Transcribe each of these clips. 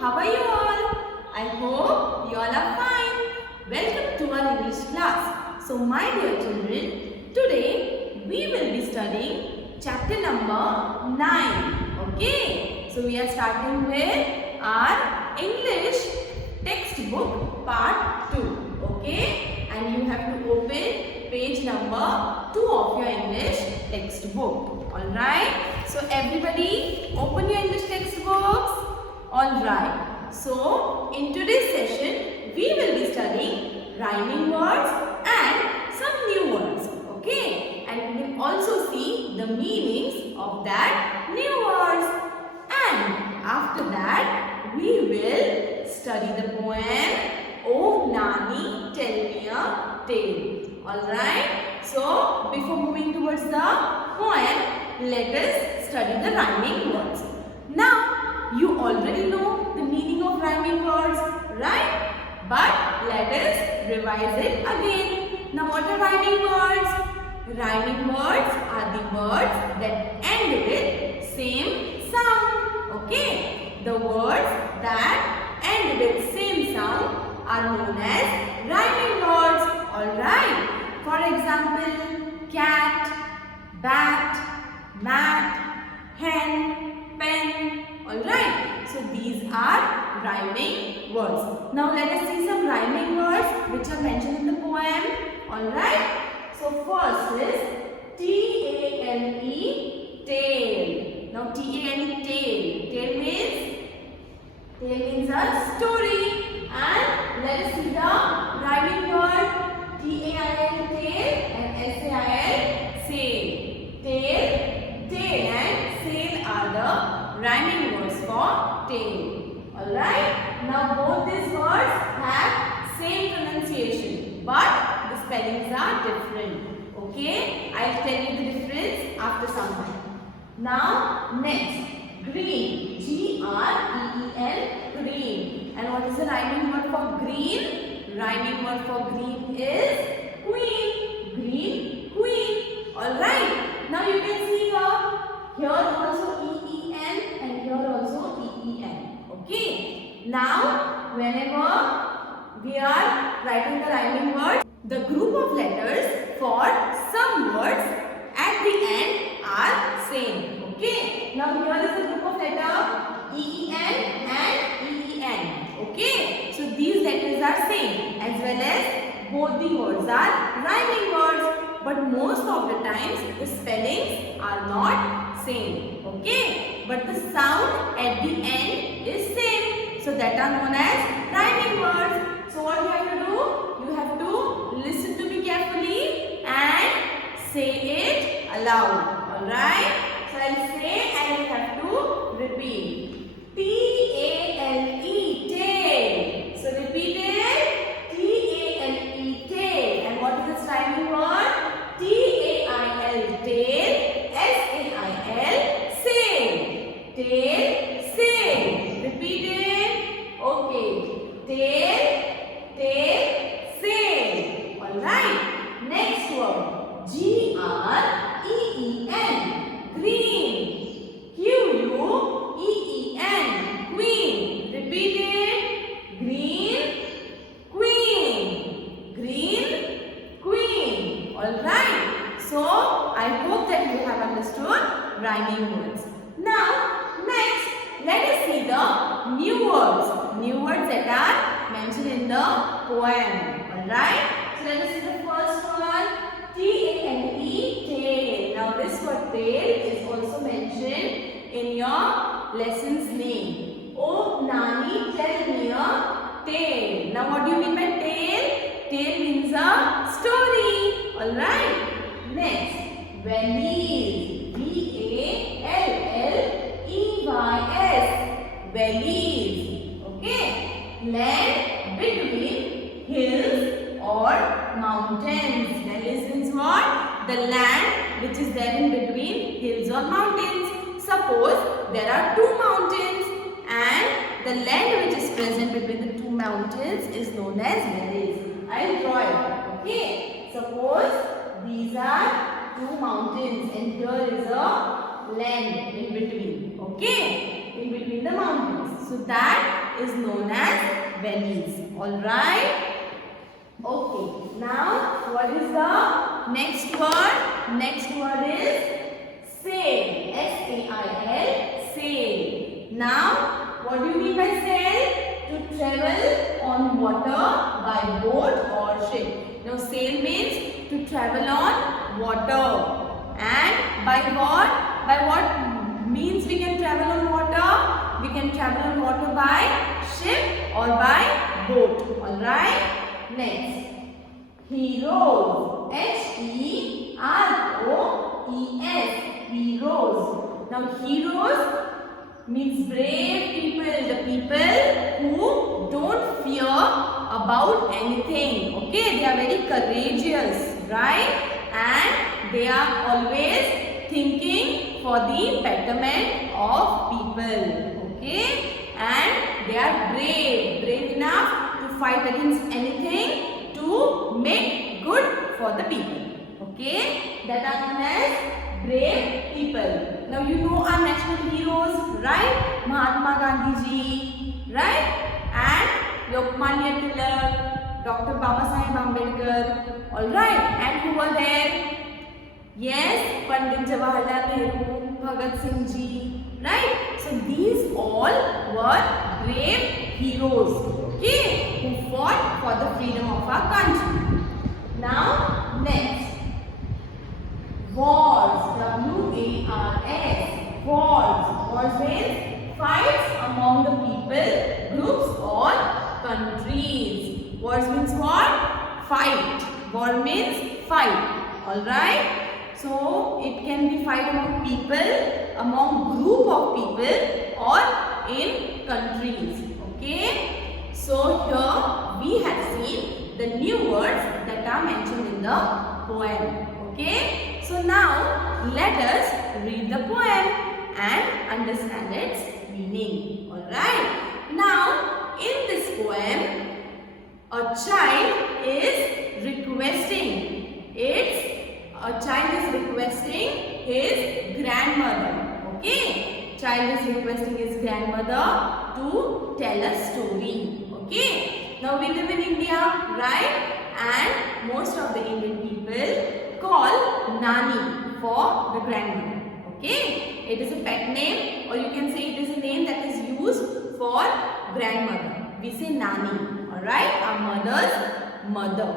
How are you all? I hope you all are fine. Welcome to our English class. So my dear children, today we will be studying chapter number 9. Okay. So we are starting with our English textbook part 2. Okay. And you have to open page number 2 of your English textbook. Alright. So everybody open your English textbooks. Alright. So in today's session we will be studying rhyming words and some new words. Okay. And we will also see the meanings of that new words. And after that we will study the poem Oh Nani, Tell Me a Tale. Alright. So before moving towards the poem, let us study the rhyming words. Now you already know the meaning of rhyming words, right? But let us revise it again. Now what are rhyming words? Rhyming words are the words that end with same sound. Okay? The words that end with same sound are known as rhyming words. Alright. For example, cat, bat, mat, hen, pen. Alright. So these are rhyming words. Now let us see some rhyming words which are mentioned in the poem. Alright. So first is T-A-L-E, tail. Now T-A-L-E, tail. Tail means a story. And let us see the rhyming word T-A-I-L, tail, and S-A-I-L, sail. Tail and sail are the rhyming words for tail. Alright. Now both these words have same pronunciation, but the spellings are different. Okay. I'll tell you the difference after some time. Now next, green. G-R-E-E-N, green. And what is the rhyming word for green? Rhyming word for green is queen. Green, queen. Alright. Now you can see here also E-E-N and here also E-E-N. Okay. Now whenever we are writing the rhyming word, the group of letters for some words at the end are same. Okay. Now here is the group of letters E-E-N and E-E-N. Okay. So these letters are same, as well as both the words are rhyming words. But most of the times the spellings are not same. Okay. But the sound at the end is same. So that are known as rhyming words. So what you have to do? You have to listen to me carefully and say it aloud. Alright. So I'll say and you have to repeat. T-A-L-E, tail. So repeat it. T-A-L-E, tail. And what is this rhyming word? T-A-I-L, tail. S-A-I-L, sail. Tail, sail. Repeat it. Okay. Tail, sail. Alright. Next word. G-R-E-E-N, green. Q-U-E-E-N, queen. Repeat it. Green, queen. Green, queen. Alright. So, I hope that you have understood rhyming words. Now, next, let us see the new words. New words that are mentioned in the poem. Alright. So, let us see the first one. T-A-L-E, tail. Now, this word tail is also mentioned in your lesson's name. Oh Nani, tell me a tale. Now what do you mean by tale? Tale means a story. Alright. Next, valleys. V-A-L-L-E-Y-S. Valleys. Okay. Land between hills or mountains. Valleys means what? The land which is there in between hills or mountains. Suppose there are two mountains and the land which is present between the two mountains is known as valleys. I will draw it. Okay. Suppose these are two mountains and here is a land in between. Okay. In between the mountains. So that is known as valleys. Alright? Okay. Now, what is the next word? Next word is sail. S-A-I-L. Sail. Now, what do you mean by sail? To travel on water by boat or ship. Now, sail means to travel on water. And by what? By what means we can travel on water? We can travel on water by ship or by boat. Alright? Next. Heroes. H-E-R-O-E-S. Heroes. Now heroes means brave people. The people who don't fear about anything. Okay? They are very courageous. Right? And they are always thinking for the betterment of people. Okay? And they are brave enough to fight against anything to make good for the people. Okay? That are known as brave people. Now you know our national heroes, right? Mahatma Gandhi ji, right? And Lokmanya Tilak, Dr. Babasaheb Ambedkar. Alright? And who were there? Yes, Pandit Jawaharlal Nehru, Bhagat Singh ji, right? So these all were brave heroes, okay, who fought for the freedom of our country. Now, next, wars, W-A-R-S, wars. Wars means fights among the people, groups or countries. Wars means what? Fight. War means fight. Alright? So, it can be fight among people, among group of people or in countries. Okay? So, here we have seen the new words that are mentioned in the poem. Okay? So, now let us read the poem and understand its meaning. Alright? Now, in this poem, a child is requesting his grandmother. Okay? Child is requesting his grandmother to tell a story. Okay? Now we live in India, right? And most of the Indian people call Nani for the grandmother. Okay? It is a pet name, or you can say it is a name that is used for grandmother. We say Nani. Alright? Our mother's mother.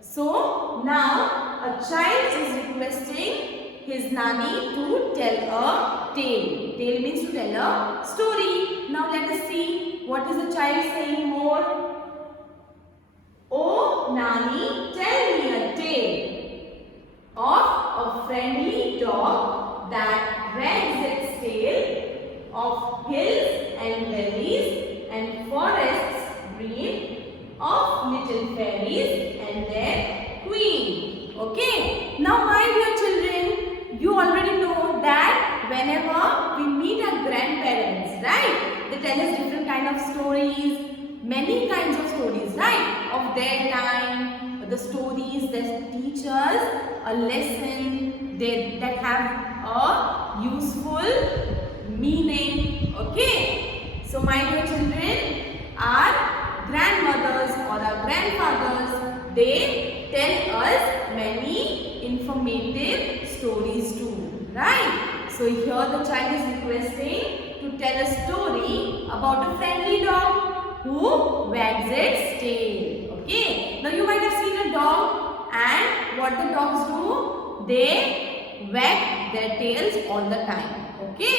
So, now a child is requesting his Nani to tell a tale. Tale means to tell a story. Now let us see what is the child saying more. Oh Nani, tell me a tale of a friendly dog that wags its tail, of hills and valleys and forests green, of little fairies and their queen. Okay. Now my dear children, you already know that whenever we meet our grandparents, right, they tell us different kind of stories, many kinds of stories, right, of their time, the stories that teach us a lesson, that have a useful meaning. Okay. So my dear children, our grandmothers or our grandfathers, they tell us many informative stories too, right? So here the child is requesting to tell a story about a friendly dog who wags its tail. Okay. Now you might have seen a dog, and what the dogs do? They wag their tails all the time. Okay.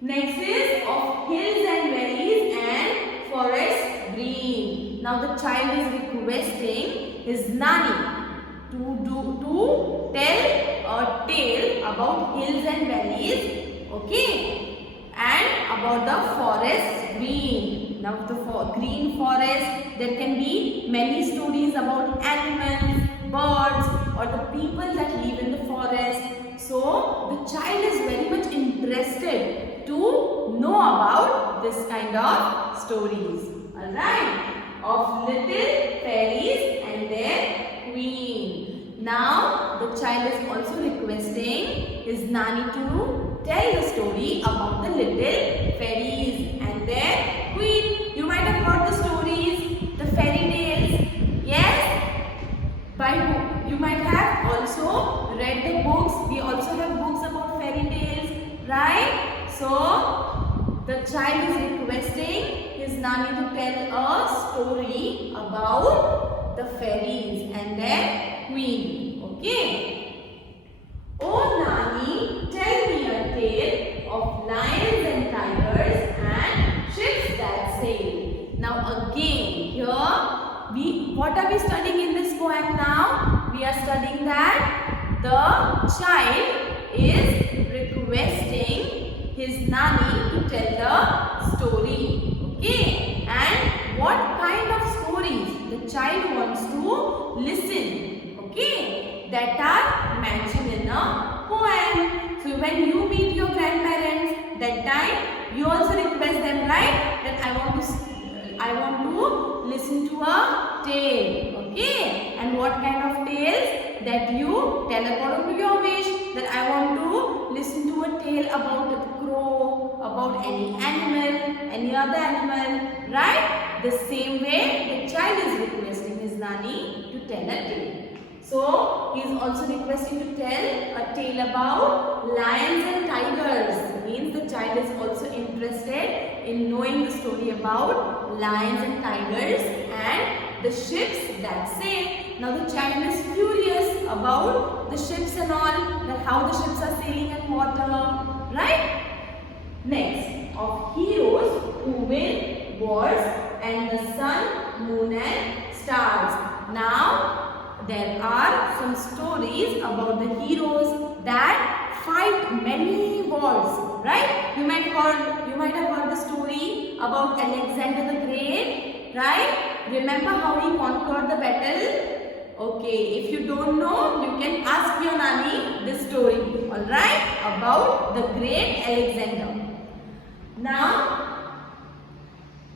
Next is of hills and valleys and forest green. Now the child is requesting his Nani to tell a tale about hills and valleys, okay, and about the forest green. Now the green forest, there can be many stories about animals, birds, or the people that live in the forest. So the child is very much interested to know about this kind of stories. Alright, of little fairies and their queen. Now the child is also requesting his Nani to tell the story about the little fairies and their queen. the child is requesting his Nani to tell a story about the fairies and their queen. Okay. Oh Nani, tell me a tale of lions and tigers and ships that sail. Now again, here what are we studying in this poem now? We are studying that the child is requesting his Nani to tell the story. Okay. And what kind of stories the child wants to listen. Okay. That are mentioned in a poem. So when you meet your grandparents, that time you also request them, right? That I want to listen to a tale. Okay. And what kind of tales that you tell according to your wish? That I want to listen to a tale about a crow, about any animal, any other animal, right? The same way the child is requesting his Nani to tell a tale. So he is also requesting to tell a tale about lions and tigers. Means the child is also interested in knowing the story about lions and tigers and the ships that sail. Now the child is curious about the ships and all, that how the ships are sailing in water, right? Next, of heroes who win wars and the sun, moon and stars. Now there are some stories about the heroes that fight many wars, right? You might have heard the story about Alexander the Great, right? Remember how he conquered the battle? Okay, if you don't know, you can ask your Nani this story, alright? About the great Alexander. Now,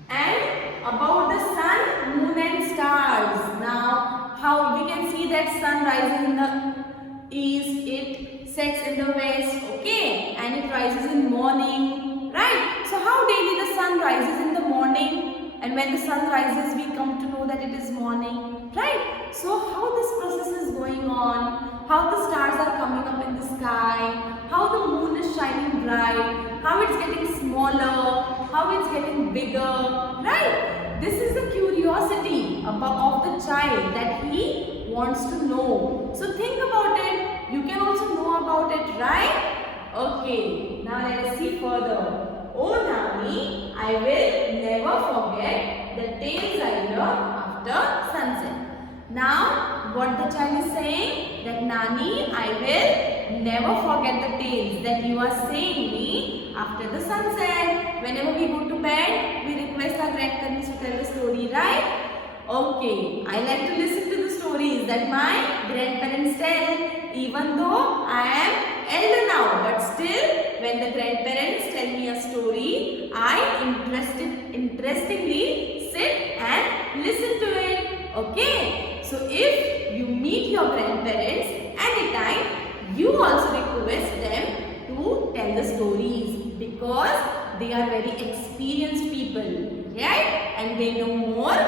and about the sun, moon and stars. Now, how we can see that sun rises in the east, it sets in the west, okay? And it rises in morning, right? So, how daily the sun rises in the morning? And when the sun rises, we come to know that it is morning, right? So, how this process is going on, how the stars are coming up in the sky, how the moon is shining bright, how it's getting smaller, how it's getting bigger, right? This is the curiosity of the child that he wants to know. So, think about it. You can also know about it, right? Okay, now let us see further. Oh Nani, I will never forget the tales I hear after sunset. Now, what the child is saying? That Nani, I will never forget the tales that you are saying me after the sunset. Whenever we go to bed, we request our grandparents to tell the story, right? Okay, I like to listen to the stories that my grandparents tell. Even though I am elder now, but still when the grandparents tell me a story, I interestingly sit and listen to it. Okay, so if you meet your grandparents anytime, you also request them to tell the stories because they are very experienced people, right? And they know more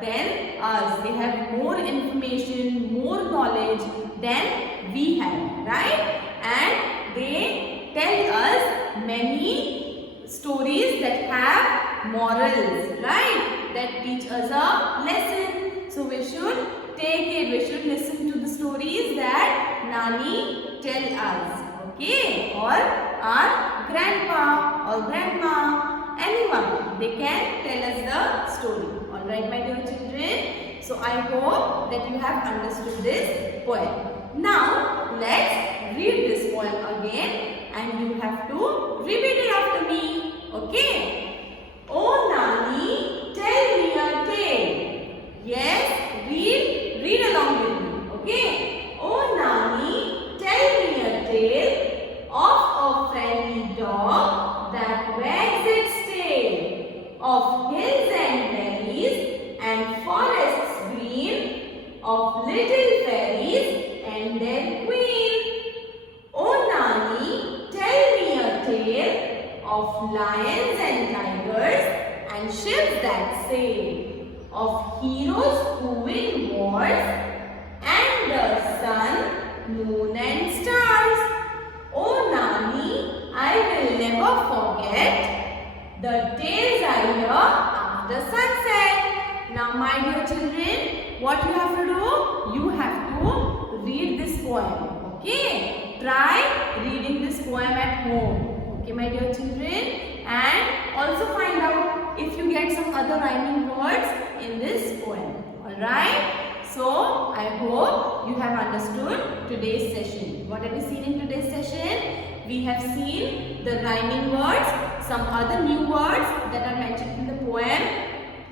than us. They have more information, more knowledge than we have, right? And they tell us many stories that have morals, right? That teach us a lesson. So we should take it, we should listen to the stories that Nani tell us, okay? Or our grandpa or grandma, anyone, they can tell us the story. Alright, my dear children. So I hope that you have understood this poem. Now, let's read this poem again and you have to repeat it after me. Okay? Oh Nani, tell me a tale. Yes, read along with me. Okay? Oh Nani, tell me a tale of a friendly dog that wags its tail, of hills and valleys and forests green, of little fairies and their queen. Oh Nani, tell me a tale of lions and tigers and ships that sail, of heroes who win wars and the sun, moon and stars. Oh Nani, I will never forget after sunset. Now my dear children, what you have to do? You have to read this poem. Okay? Try reading this poem at home. Okay my dear children? And also find out if you get some other rhyming words in this poem. Alright? So, I hope you have understood today's session. What have we seen in today's session? We have seen the rhyming words, some other new words that are mentioned in the poem.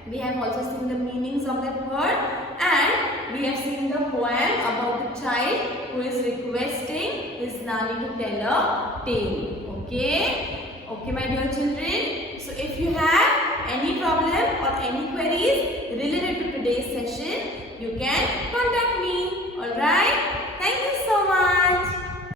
We have also seen the meanings of that word, and we have seen the poem about the child who is requesting his Nani to tell a tale. Okay? Okay my dear children. So, if you have any problem or any queries related to today's session, you can contact me.